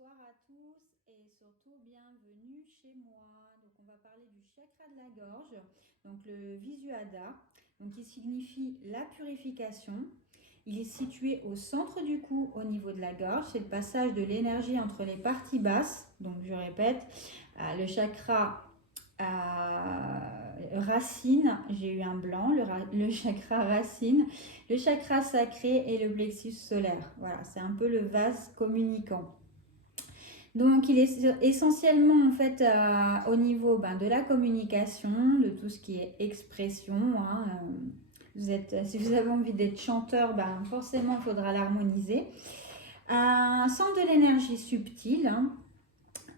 Bonsoir à tous et surtout bienvenue chez moi. Donc on va parler du chakra de la gorge, donc le Visuddha, donc qui signifie la purification. Il est situé au centre du cou au niveau de la gorge, c'est le passage de l'énergie entre les parties basses. Donc je répète, le chakra racine, j'ai eu un blanc, le chakra racine, le chakra sacré et le plexus solaire. Voilà, c'est un peu le vase communicant. Donc, il est essentiellement en fait au niveau de la communication, de tout ce qui est expression. Si vous avez envie d'être chanteur, forcément, il faudra l'harmoniser. Centre de l'énergie subtile,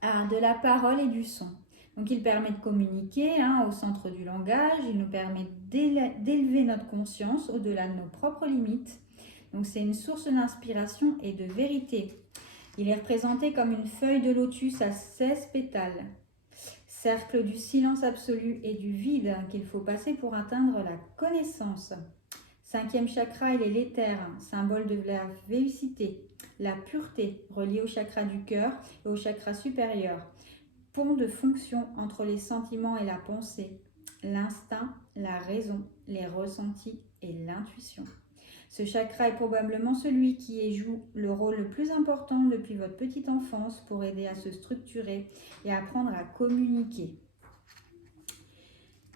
de la parole et du son. Donc, il permet de communiquer au centre du langage. Il nous permet d'élever notre conscience au-delà de nos propres limites. Donc, c'est une source d'inspiration et de vérité. Il est représenté comme une feuille de lotus à 16 pétales, cercle du silence absolu et du vide qu'il faut passer pour atteindre la connaissance. Cinquième chakra, il est l'éther, symbole de la véhicité, la pureté, reliée au chakra du cœur et au chakra supérieur. Pont de fonction entre les sentiments et la pensée, l'instinct, la raison, les ressentis et l'intuition. Ce chakra est probablement celui qui joue le rôle le plus important depuis votre petite enfance pour aider à se structurer et apprendre à communiquer.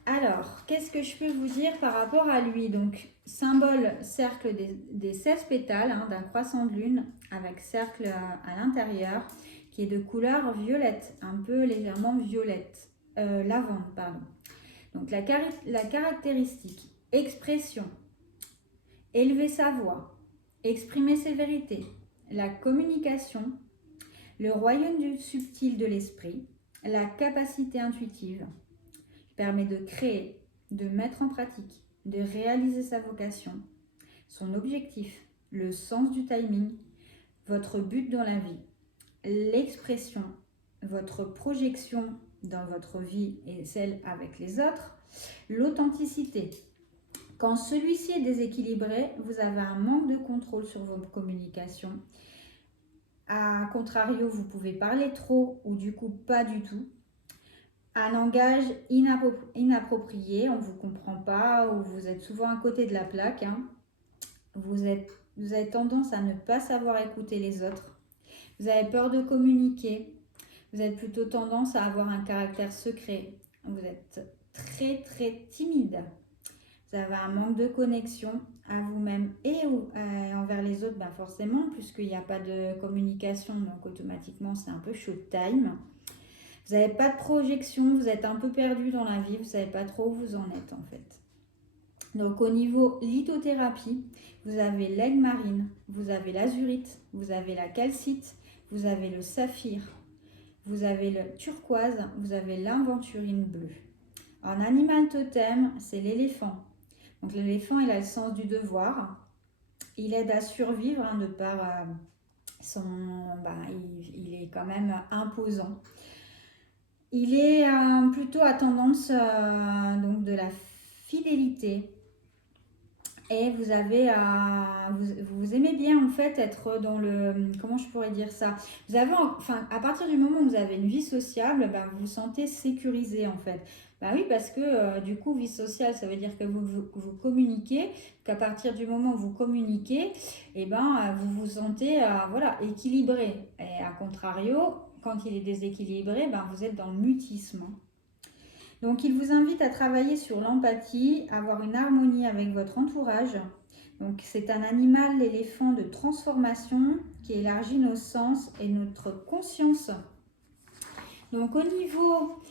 Alors, qu'est-ce que je peux vous dire par rapport à lui? Donc, symbole cercle des 16 pétales d'un croissant de lune avec cercle à l'intérieur qui est de couleur violette, un peu légèrement violette, lavande, pardon. Donc, la caractéristique, expression, élever sa voix, exprimer ses vérités, la communication, le royaume du subtil de l'esprit, la capacité intuitive, permet de créer, de mettre en pratique, de réaliser sa vocation, son objectif, le sens du timing, votre but dans la vie, l'expression, votre projection dans votre vie et celle avec les autres, l'authenticité. Quand celui-ci est déséquilibré, vous avez un manque de contrôle sur vos communications. A contrario, vous pouvez parler trop ou du coup pas du tout. Un langage inapproprié, on ne vous comprend pas ou vous êtes souvent à côté de la plaque. Vous avez tendance à ne pas savoir écouter les autres. Vous avez peur de communiquer. Vous avez plutôt tendance à avoir un caractère secret. Vous êtes très très timide. Vous avez un manque de connexion à vous-même et envers les autres, forcément, puisqu'il n'y a pas de communication, donc automatiquement c'est un peu showtime. Vous n'avez pas de projection, vous êtes un peu perdu dans la vie, vous ne savez pas trop où vous en êtes en fait. Donc au niveau lithothérapie, vous avez l'aigle marine, vous avez l'azurite, vous avez la calcite, vous avez le saphir, vous avez le turquoise, vous avez l'inventurine bleue. En animal totem, c'est l'éléphant. Donc l'éléphant, il a le sens du devoir. Il aide à survivre de par il est quand même imposant. Il est plutôt à tendance donc de la fidélité. Et vous avez vous aimez bien en fait être dans le, comment je pourrais dire ça, vous avez à partir du moment où vous avez une vie sociable, vous vous sentez sécurisé en fait. Oui, parce que du coup vie sociale, ça veut dire que vous communiquez, qu'à partir du moment où vous communiquez, vous vous sentez équilibré. Et à contrario, quand il est déséquilibré, vous êtes dans le mutisme. Donc, il vous invite à travailler sur l'empathie, avoir une harmonie avec votre entourage. Donc, c'est un animal, l'éléphant, de transformation qui élargit nos sens et notre conscience. Donc, au niveau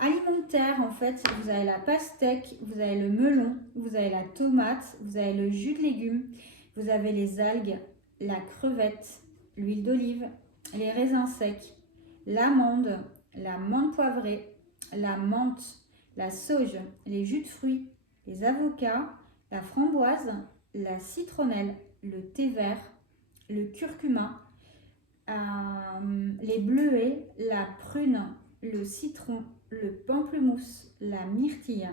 alimentaire, en fait, vous avez la pastèque, vous avez le melon, vous avez la tomate, vous avez le jus de légumes, vous avez les algues, la crevette, l'huile d'olive, les raisins secs, l'amande, la menthe poivrée, la menthe, la sauge, les jus de fruits, les avocats, la framboise, la citronnelle, le thé vert, le curcuma, les bleuets, la prune, le citron, le pamplemousse, la myrtille.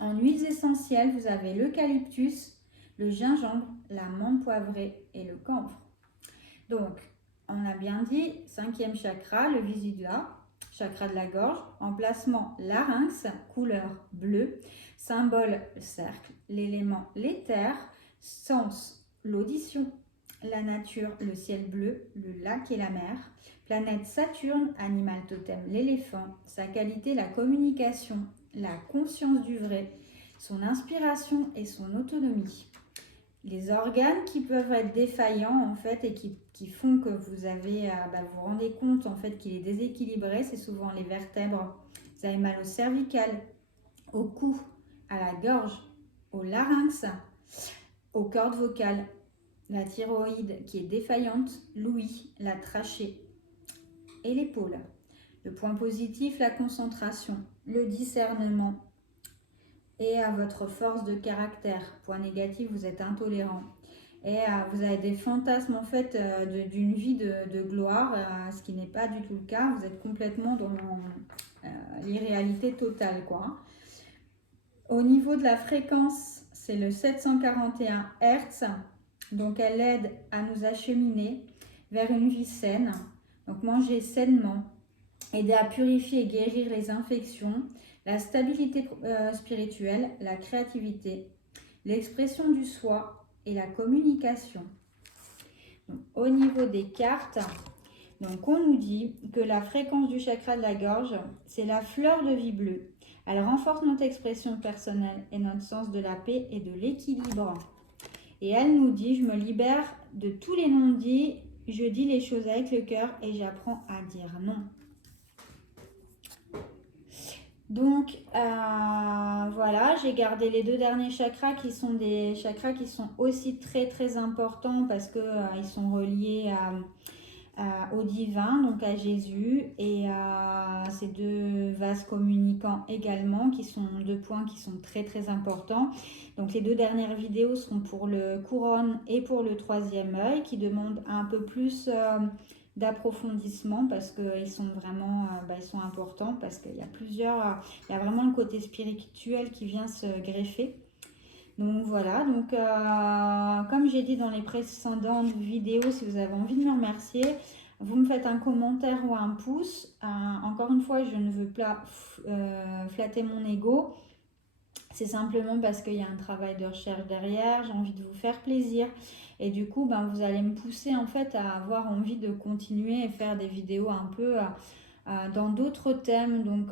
En huiles essentielles, vous avez l'eucalyptus, le gingembre, la menthe poivrée et le camphre. Donc, on a bien dit, 5e chakra, le Visuddha, chakra de la gorge, emplacement larynx, couleur bleue, symbole cercle, l'élément l'éther, sens l'audition, la nature, le ciel bleu, le lac et la mer, planète Saturne, animal totem l'éléphant, sa qualité la communication, la conscience du vrai, son inspiration et son autonomie. Les organes qui peuvent être défaillants en fait et qui font que vous avez, vous vous rendez compte en fait qu'il est déséquilibré, c'est souvent les vertèbres. Vous avez mal au cervical, au cou, à la gorge, au larynx, aux cordes vocales, la thyroïde qui est défaillante, l'ouïe, la trachée et l'épaule. Le point positif, la concentration, le discernement et à votre force de caractère. Point négatif, vous êtes intolérant. Et vous avez des fantasmes en fait d'une vie de gloire, ce qui n'est pas du tout le cas. Vous êtes complètement dans l'irréalité totale, quoi. Au niveau de la fréquence, c'est le 741 Hz. Donc elle aide à nous acheminer vers une vie saine. Donc manger sainement, aider à purifier et guérir les infections, la stabilité spirituelle, la créativité, l'expression du soi et la communication. Donc, au niveau des cartes, donc on nous dit que la fréquence du chakra de la gorge, c'est la fleur de vie bleue. Elle renforce notre expression personnelle et notre sens de la paix et de l'équilibre. Et elle nous dit, je me libère de tous les non-dits, je dis les choses avec le cœur et j'apprends à dire non. Donc voilà, j'ai gardé les deux derniers chakras qui sont des chakras qui sont aussi très très importants parce que ils sont reliés au divin, donc à Jésus, et à ces deux vases communicants également, qui sont deux points qui sont très très importants. Donc les deux dernières vidéos seront pour le couronne et pour le troisième œil, qui demandent un peu plus d'approfondissement parce qu'ils sont vraiment ils sont importants, parce qu'il y a plusieurs, il y a vraiment le côté spirituel qui vient se greffer. Donc voilà, donc comme j'ai dit dans les précédentes vidéos, si vous avez envie de me remercier, vous me faites un commentaire ou un pouce. Encore une fois, je ne veux pas flatter mon ego. C'est simplement parce qu'il y a un travail de recherche derrière, j'ai envie de vous faire plaisir. Et du coup, vous allez me pousser en fait à avoir envie de continuer et faire des vidéos un peu dans d'autres thèmes. Donc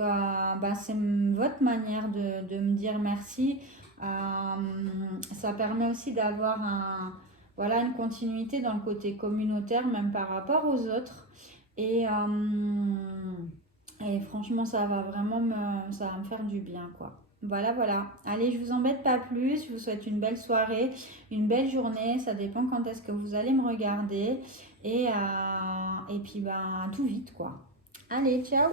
c'est votre manière de me dire merci. Ça permet aussi d'avoir une continuité dans le côté communautaire, même par rapport aux autres. Et franchement, ça va me faire du bien, quoi. Voilà. Allez, je vous embête pas plus. Je vous souhaite une belle soirée, une belle journée. Ça dépend quand est-ce que vous allez me regarder. Et puis, tout vite, quoi. Allez, ciao!